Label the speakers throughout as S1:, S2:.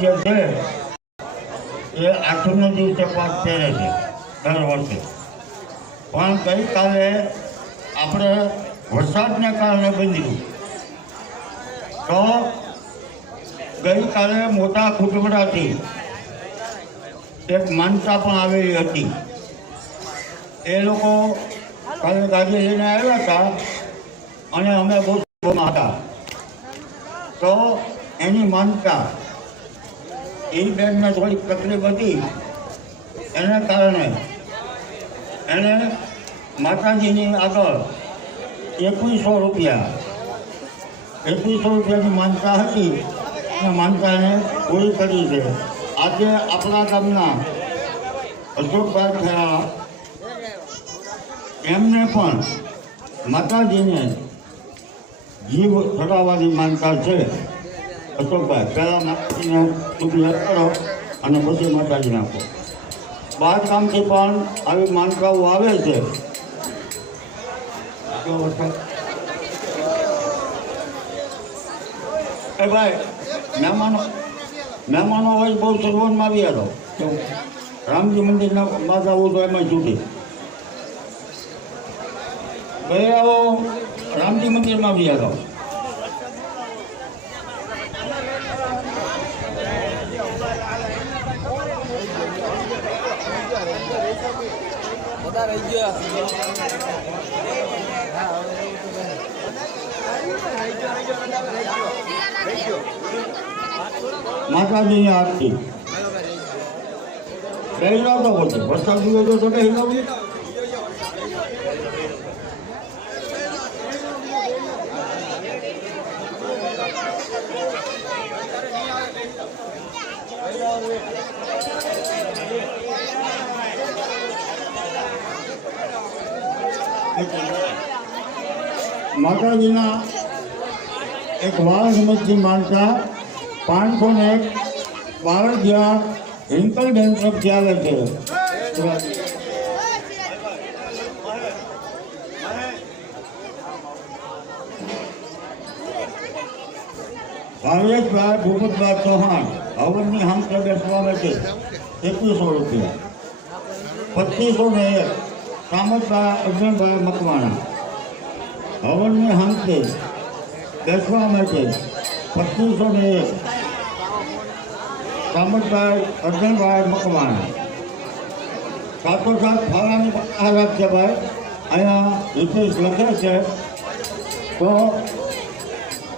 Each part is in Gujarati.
S1: જે છે, એ આઠમના દિવસે પાક પહેરે છે, દર વર્ષે. પણ ગઈકાલે આપણે વરસાદને કારણે બંધ્યું તો ગઈકાલે મોટા ખુટબડાથી એક માનતા પણ આવેલી હતી. એ લોકો કાલે ગાડી લઈને આવ્યા હતા અને અમે બહુ હતા. તો એની માનતા એ બેનને થોડીક તકલીફ હતી. એને કારણે. એને માતાજીની આગળ એકવીસો રૂપિયા. એકવીસો રૂપિયાની માનતા હતી. અને માનતાને પૂરી કરી છે. આજે આપણા ગામના અશોકભાઈ થયા એમને પણ માતાજીને જીવ ચડાવવાની માનતા છે. અશોકભાઈ પહેલાં માતાજીને સુધી કરો અને પછી માતાજી નાખો. બહારગામથી પણ આવી માનકાઓ આવે છે. એ ભાઈ, મહેમાનો મહેમાનો હોય બહુ સર્વનમાં આવી હતો રામજી મંદિરના બાદ આવું તો એમાં છૂટી. ભાઈ, આવો રામજી મંદિરમાં આવી હતો
S2: બધા રહી ગયા.
S1: માતાજીની આરતી. પહેલા તો બોલશે. વરસાદ દિવસ તો કહી દઉં માતાજીના એક વાળ સમજથી માનતા પાંચસો ને એક બાળક જ્યાં રિંકલ બેન તરફથી આવે છે. ભાવેશભાઈ ભૂપતભાઈ ચૌહાણ, હવનની હામતે બેસવા છે. એકવીસો રૂપિયા. પચીસો ને એક. કામતભાઈ અર્જુનભાઈ મકવાણા. હવનની હામતે બેસવા માટે પચીસો ને એક. કામતભાઈ અર્જુનભાઈ મકવાણા. સાથોસાથ ફાળાની આરાધ છે ભાઈ. અહીંયા વિશેષ લખે છે. તો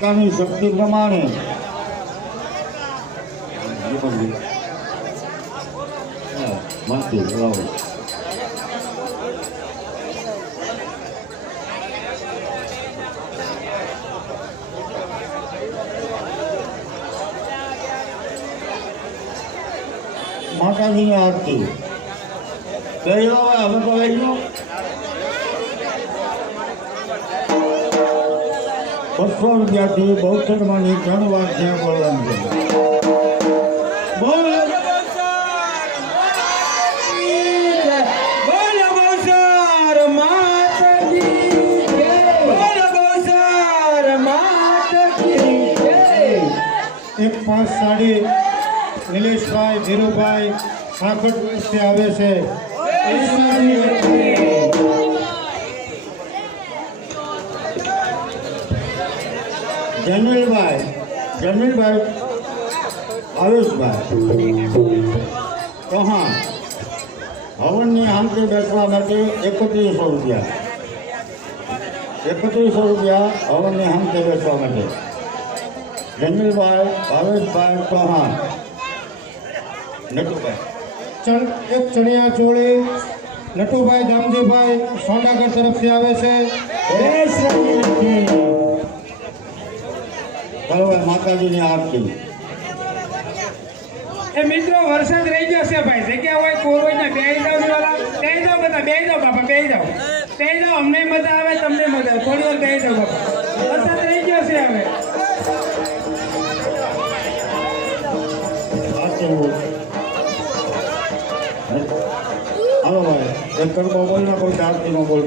S1: પોતાની શક્તિ પ્રમાણે. મંત્રી બરાબર. માતાજીની આરતી. કઈ હવે હવે તો લઈ લો. બસો રૂપિયાથી બહુચરમાંની ત્રણ વાર ત્યાં બોલવાનું બોલ.
S3: એક પાંચ સાડી નિલેશભાઈ, ધીરુભાઈ સાખટ વર્ષથી આવે છે. એ સાડી
S1: જમીલભાઈ જમીલભાઈ આયુષભાઈ ચૌહાણ હવનની આમથી બેસવા માટે એકત્રીસો રૂપિયા. એકત્રીસો રૂપિયા હવનની આમથી બેસવા માટે. જમીલભાઈ ભાવેશભાઈ ચૌહાણ નટુભાઈ.
S3: એક ચણિયા ચોળી નટુભાઈ દામજીભાઈ સોંડાગઢ તરફથી આવે છે.
S1: બરોબર માતાજીની આરતી.
S4: એ મિત્રો વરસાદ રહી જશે છે ભાઈ. જગ્યા હોય કોર હોય ને બે જાવ બે જાવ બધા બે જાવ બાપા બે જાવ બે જાવ અમને મજા આવે તમને મજા આવે. થોડી વાર બે જાવ બાપા. વરસાદ રહી જશે છે હવે.
S1: ભાઈ એક કડકો બોલ ના કોઈ આરતીનો બોલ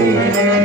S1: Thank you.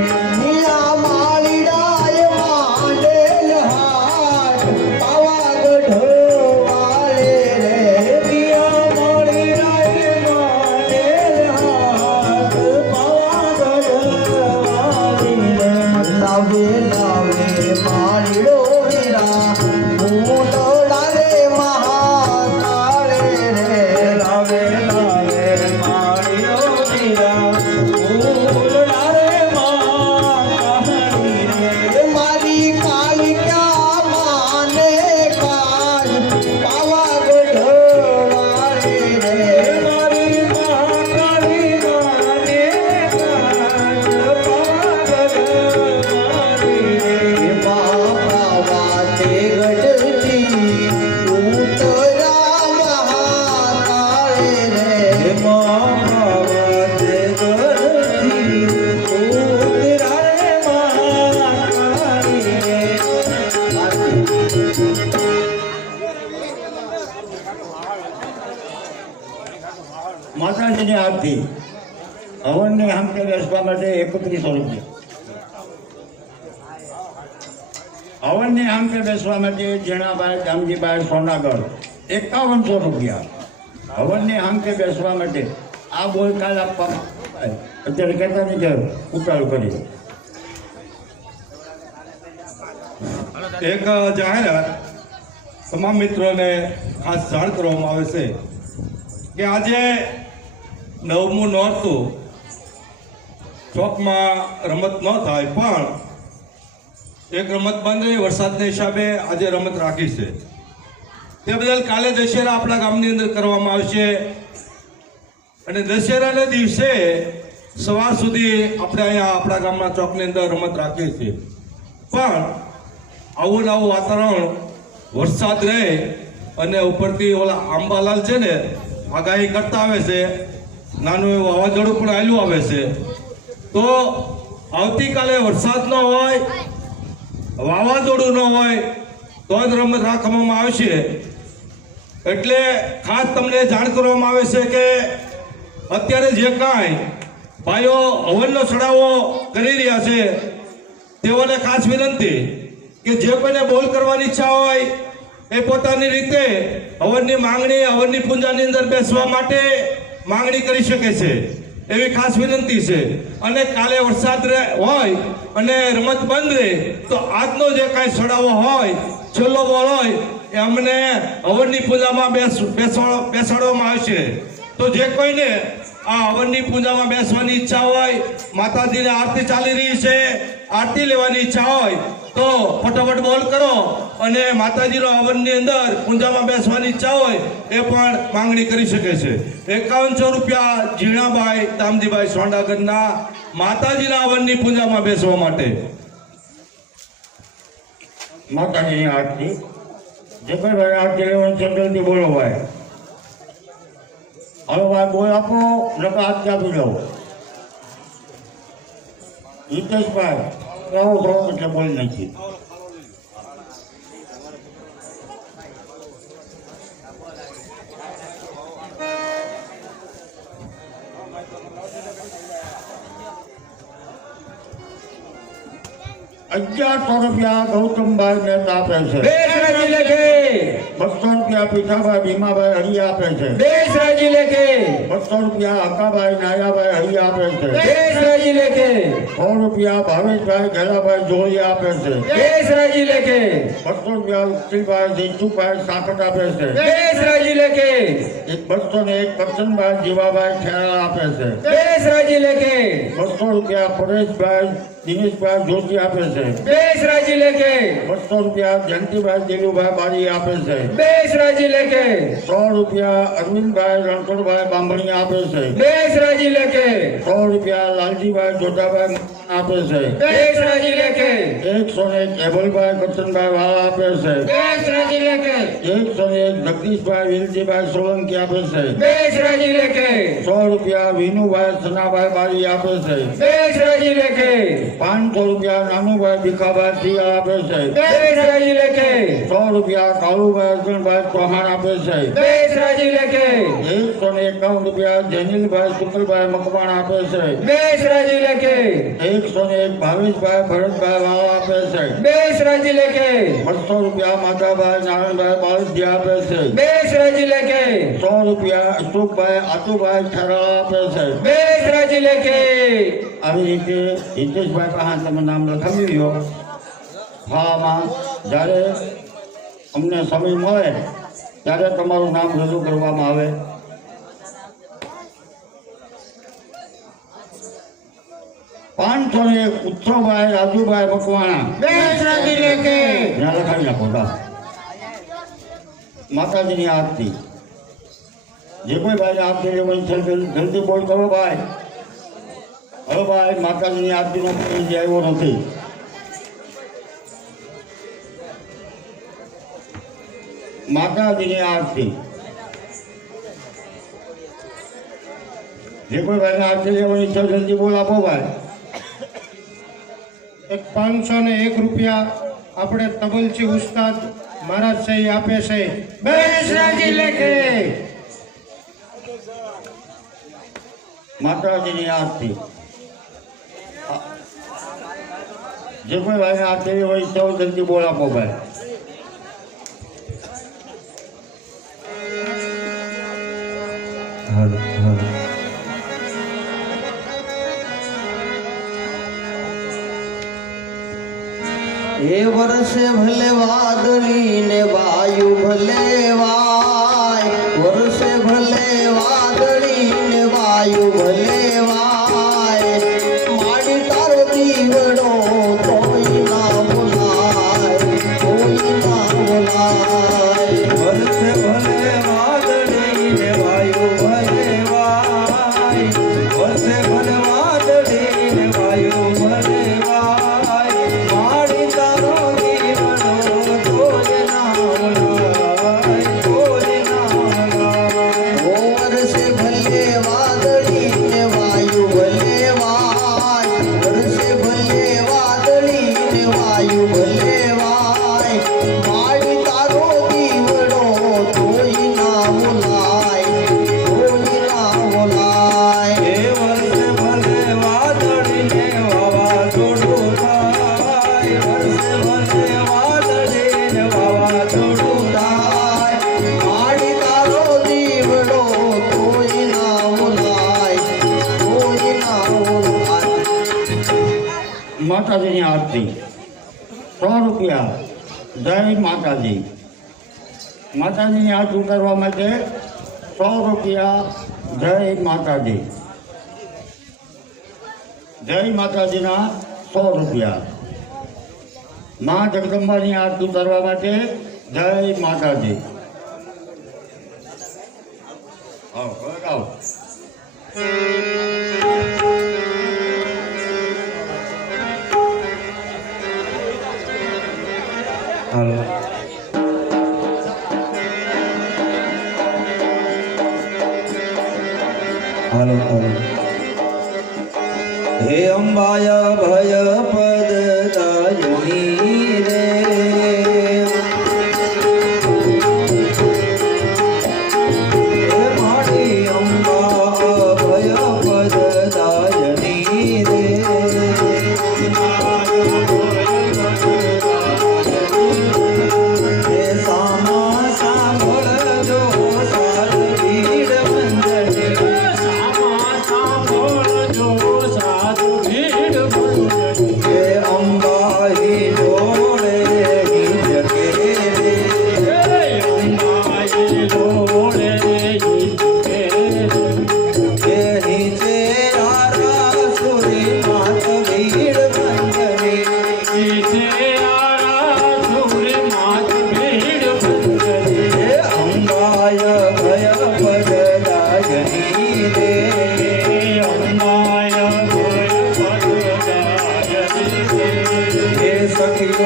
S1: દામજીભાઈ સોનાગઢ, એકાવનસો રૂપિયા. હવનની હામતે બેસવા માટે આ બોલ કાલ આપવા અત્યારે કહેતા નહીં કે ઉતાળું કરી.
S5: એક જાહેરાત તમામ મિત્રોને ખાસ જાણ કરવામાં આવે છે કે આજે નવમું નોરતું ચોકમાં રમત ન થાય, પણ એક રમત બંધ વરસાદના હિસાબે આજે રમત રાખી છે. તે બદલ કાલે દશેરા આપણા ગામની અંદર કરવામાં આવશે. અને દશેરાના દિવસે સવાર સુધી આપણે અહીંયા આપણા ગામના ચોકની અંદર રમત રાખીએ છીએ. પણ આવું નવું વાતાવરણ વરસાદ રહે અને ઉપરથી ઓલા આંબાલાલ છે ને આગાહી કરતા આવે છે, નાનું એવું વાવાઝોડું પણ આવેલું આવે છે. તો આવતીકાલે વરસાદ ન હોય, વાવાઝોડું ન હોય, તો જ રમત રાખવામાં આવશે. એટલે ખાસ તમને જાણ કરવામાં આવે છે કે અત્યારે જે કાંઈ ભાઈઓ હવનનો ચડાવો કરી રહ્યા છે, તેઓને ખાસ વિનંતી કે જે કોઈને બોલ કરવાની ઈચ્છા હોય, એ પોતાની રીતે હવનની માંગણી, હવનની પૂજાની અંદર બેસવા માટે માંગણી કરી શકે છે. એવી ખાસ વિનંતી છે. અને કાલે વરસાદ હોય અને રમત બંધ રહે, તો આજનો જે કાંઈ ચડાવો હોય, છેલ્લો બોલ હોય એ અમને હવનની પૂજામાં બેસ, બેસાડ, બેસાડવામાં આવશે તો જે કોઈને આ હવનની પૂજામાં બેસવાની ઈચ્છા હોય, માતાજીને આરતી ચાલી રહી છે, આરતી લેવાની ઈચ્છા હોય, તો ફટાફટ બોલ કરો અને માતાજીનો હવનની અંદર પૂજામાં બેસવાની ઈચ્છા હોય, એ પણ માંગણી કરી શકે છે. એકાવનસો રૂપિયા ઝીણાભાઈ દામજીભાઈ સોંડાગરના માતાજીના હવનની પૂજામાં બેસવા માટે.
S1: માતાજીની આરતી જે આ ટેલિફોન સેન્ટરથી બોલો ભાઈ. હવે ભાઈ, બોલ આપો નકા હાથ આપી દો હિતેશભાઈ કહો કહો એટલે બોલ નથી. અગિયારસો રૂપિયા ગૌતમભાઈ મહેતા આપે છે. બસો રૂપિયા પીઠાભાઈ ભીમાભાઈ હરિયા આપે છે. બસો રૂપિયા હકાભાઈ નાયાભાઈ હરિયા આપે છે. સો રૂપિયા ભાવેશભાઈ ઘેરાભાઈ જોઈ આપે છે. બસો રૂપિયા ઉત્તીભાઈ જીતુભાઈ સાકટ આપે છે. બસો ને એક કરશનભાઈ જીવાભાઈ ખેરા આપે છે. બસો રૂપિયા પરેશભાઈ દિનેશભાઈ જોશી આપે છે.
S2: બેસરાજી લેખે.
S1: બસો રૂપિયા જયંતિભાઈ દિલુભાઈ બારી આપે છે.
S2: બેસરાજી લેખે.
S1: સો રૂપિયા અરવિંદભાઈ રણછોડભાઈ બાંભણી આપે છે.
S2: બેસરાજી લેખે.
S1: સો રૂપિયા લાલજીભાઈ જોધાભાઈ આપે છે.
S2: બેસરાજી લેખે.
S1: એકસો ને એક એબલભાઈ કરશનભાઈ વાળા આપે છે.
S2: બેસરાજી લેખે.
S1: એકસો ને એક જગદીશભાઈ વિલજીભાઈ સોલંકી આપે છે.
S2: બેસરાજી લેખે.
S1: સો રૂપિયા વિનુભાઈ સનાભાઈ બારી આપે છે
S2: બેસરાજી લેખે
S1: પાંચસો રૂપિયા નાનુભાઈ ભીખાભાઈ સિંહ આપે છે
S2: બેસરાજી લેખે
S1: સો રૂપિયા કાળુભાઈ અર્જુનભાઈ ચૌહાણ આપે છે
S2: બેસરાજી લેખે
S1: એકસો ને એકાવન રૂપિયા જનીલભાઈ શુક્લભાઈ મકવાણ આપે છે
S2: બેસરાજી લેખે
S1: એકસો ને એક ભાવેશભાઈ ભરતભાઈ વાળા આપે છે
S2: બેસરાજી લેખે
S1: બસો રૂપિયા માતાભાઈ નારાયણભાઈ બાળજી આપે છે
S2: બેસરાજી લેખે
S1: સો રૂપિયા અશોકભાઈ આતુભાઈ આવી રીતે હિતેશભાઈ પાસે તમે નામ લખાવી ફાળામાં જ્યારે અમને સમય મળે ત્યારે તમારું નામ રજૂ કરવામાં આવે. પાંચસો ને એક ઉત્સવભાઈ રાજુભાઈ મકવાણા લખાવી નાખો માતાજીની આરતી. જે કોઈ ભાઈને આરતી લેવાની છે જલ્દી જલ્દી બોલ કરો ભાઈ. હવે ભાઈ માતાજીની આરતીનો કોઈ આવ્યો નથી. માતાજીની આરતી. જે કોઈ ભાઈને આરતી લેવાની છે જલ્દી બોલ આપો ભાઈ.
S3: એક પાંચસો ને એક રૂપિયા આપણે તબલચી ઉસ્તાદ મહારાજ સહી આપે છે.
S2: બેસરાજી લેખે.
S1: માતાજીની આરતી જે કોઈ ભાઈને આરતી હોય તો જલ્દી બોલ આપો ભાઈ
S6: એ વર્ષે ભલે વાદળી ને વાયુ ભલે વાય વર્ષે ભલે વાદળી ને વાયુ
S1: જય માતાજી. માતાજીની આરતી કરવા માટે સો રૂપિયા જય માતાજી. જય માતાજીના સો રૂપિયા. મા જગદંબાની આરતી કરવા માટે જય માતાજી. આવો, આવો.
S2: હાલો હાલો હે ભય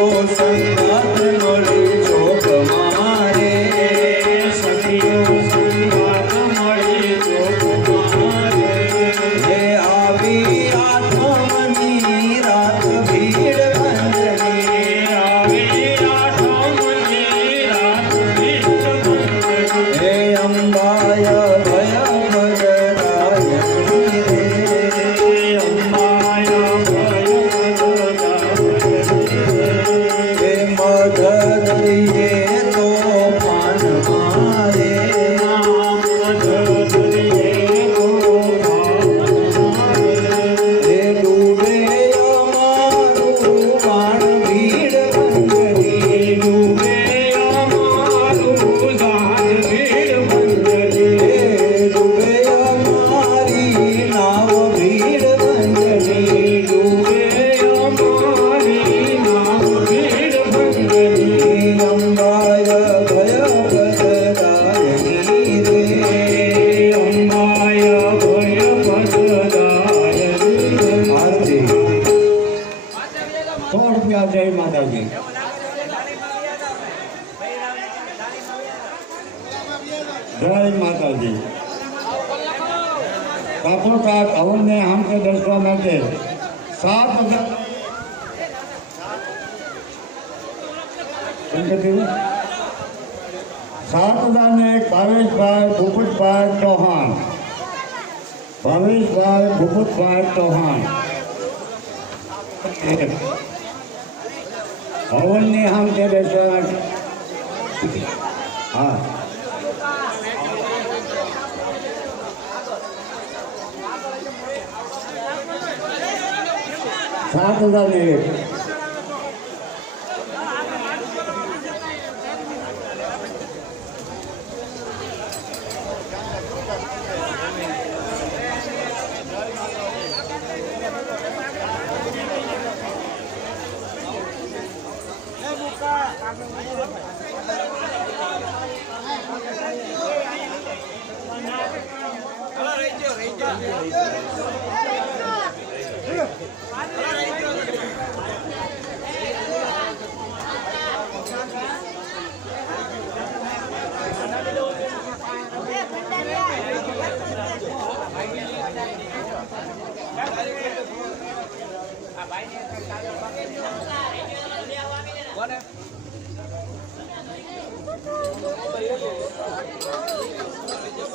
S7: Oh. હવનને હામકે દર્શવા માટે સાત હજાર કેમ કે થયું? સાત હજાર ને એક ભાવેશભાઈ ભૂપતભાઈ ચૌહાણ ભાવેશભાઈ ભૂપતભાઈ ચૌહાણ હવનની આમ કે દર્શન હા સાત હજાર ને એક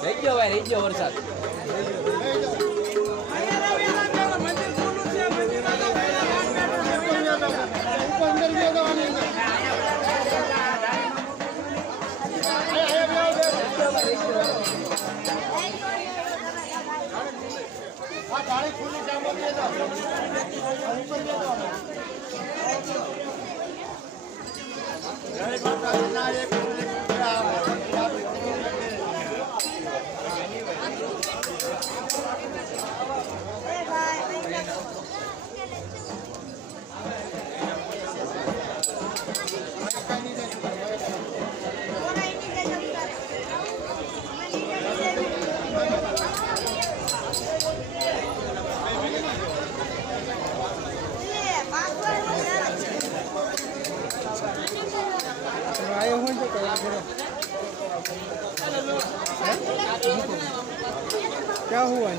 S3: રહી ગયો ભાઈ રહી ગયો વરસાદ જય માતા
S8: क्या हुआ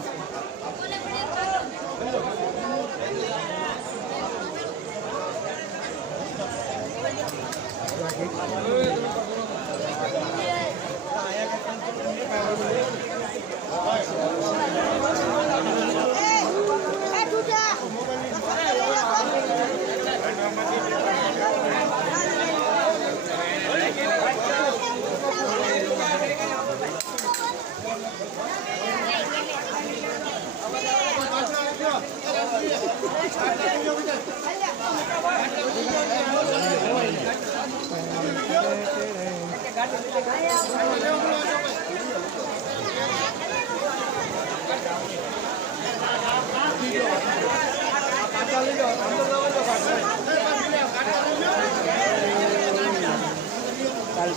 S8: ચાલો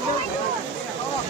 S8: Thank you.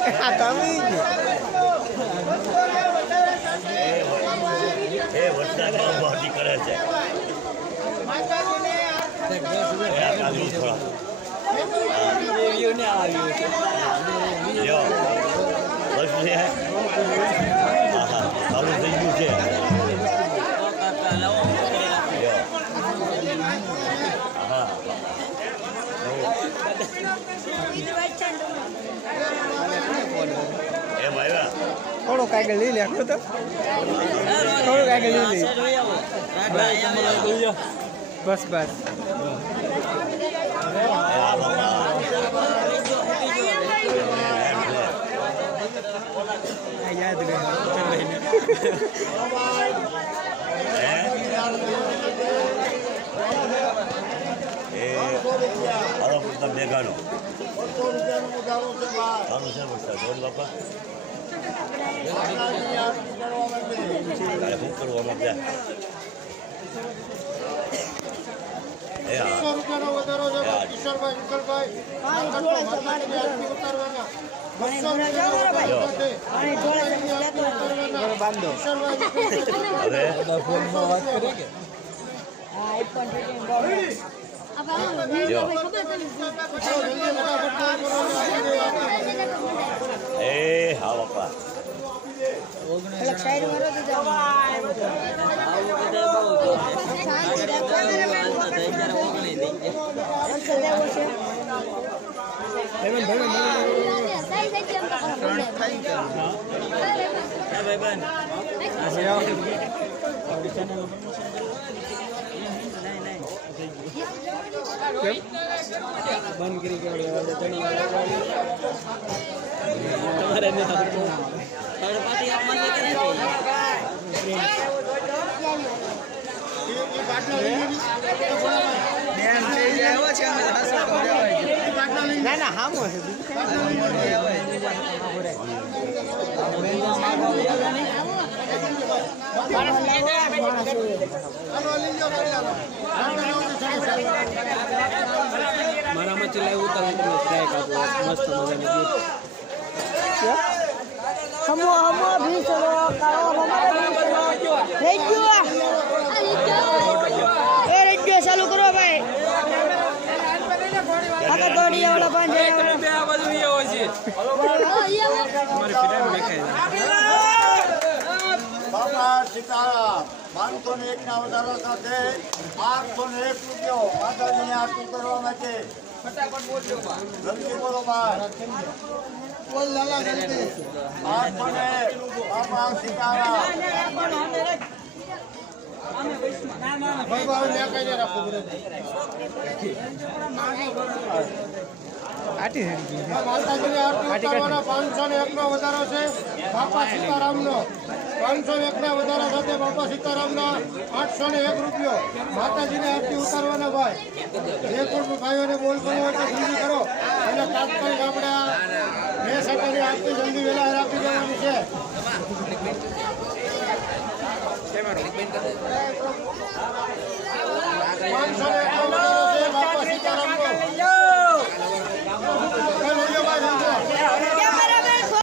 S8: તો મેન્શન કરો આમાં આગળ આલા વ્યૂ ને આવ્યું છે કાકા લાવો
S2: થોડુંક આગળ લઈ લે તો. થોડુંક આગળ લઈ લે. બસ બસ. યાદ
S9: મેઘાનો સારું છે વરસાદ બોલ બાપા શું કરવાનું ત્યાં
S3: કિશોરભાઈ વિઠ્ઠલભાઈ માતાજીની
S9: એ હા બાપા
S2: બંધ કરી
S8: નહીં
S2: ના ના હામો છે. મારામાં ચલાવ્યું તમે તમે ટ્રાય કાપો મસ્ત મજાની
S10: હમો હમો ભીસરો કાળો હમો રેડિયો એ રેડિયો ચાલુ કરો ભાઈ. આગળ દોડી વાળા પાંજે
S2: આ બધું એ હોય છે. મારી ફિલ્મ દેખાય
S1: સીતારામ પાંચસો ને એક ના વધારા સાથે આઠસો ને એક રૂપિયો માતાજીને આરતી કરવા માટે. જલ્દી બોલો ભાઈ આઠસો ને બાપા સીતારામ.
S2: આટી
S3: માતાજીની આરતી પાંચસો ને એક નો વધારો છે. બાપા સીતારામનો. પાંચસો એકના વધારા સાથે બાપા સીતારામના આઠસો ને એક રૂપિયો. માતાજીને આરતી ઉતારવાના ભાઈ. જે પણ ભાઈઓને બોલ કરવો હોય તો જલ્દી કરો. અને તાત્કાલિક આપણે બે સેકન્ડની આરતી જલ્દી વહેલા રાખી દેવાની છે. પાંચસો ને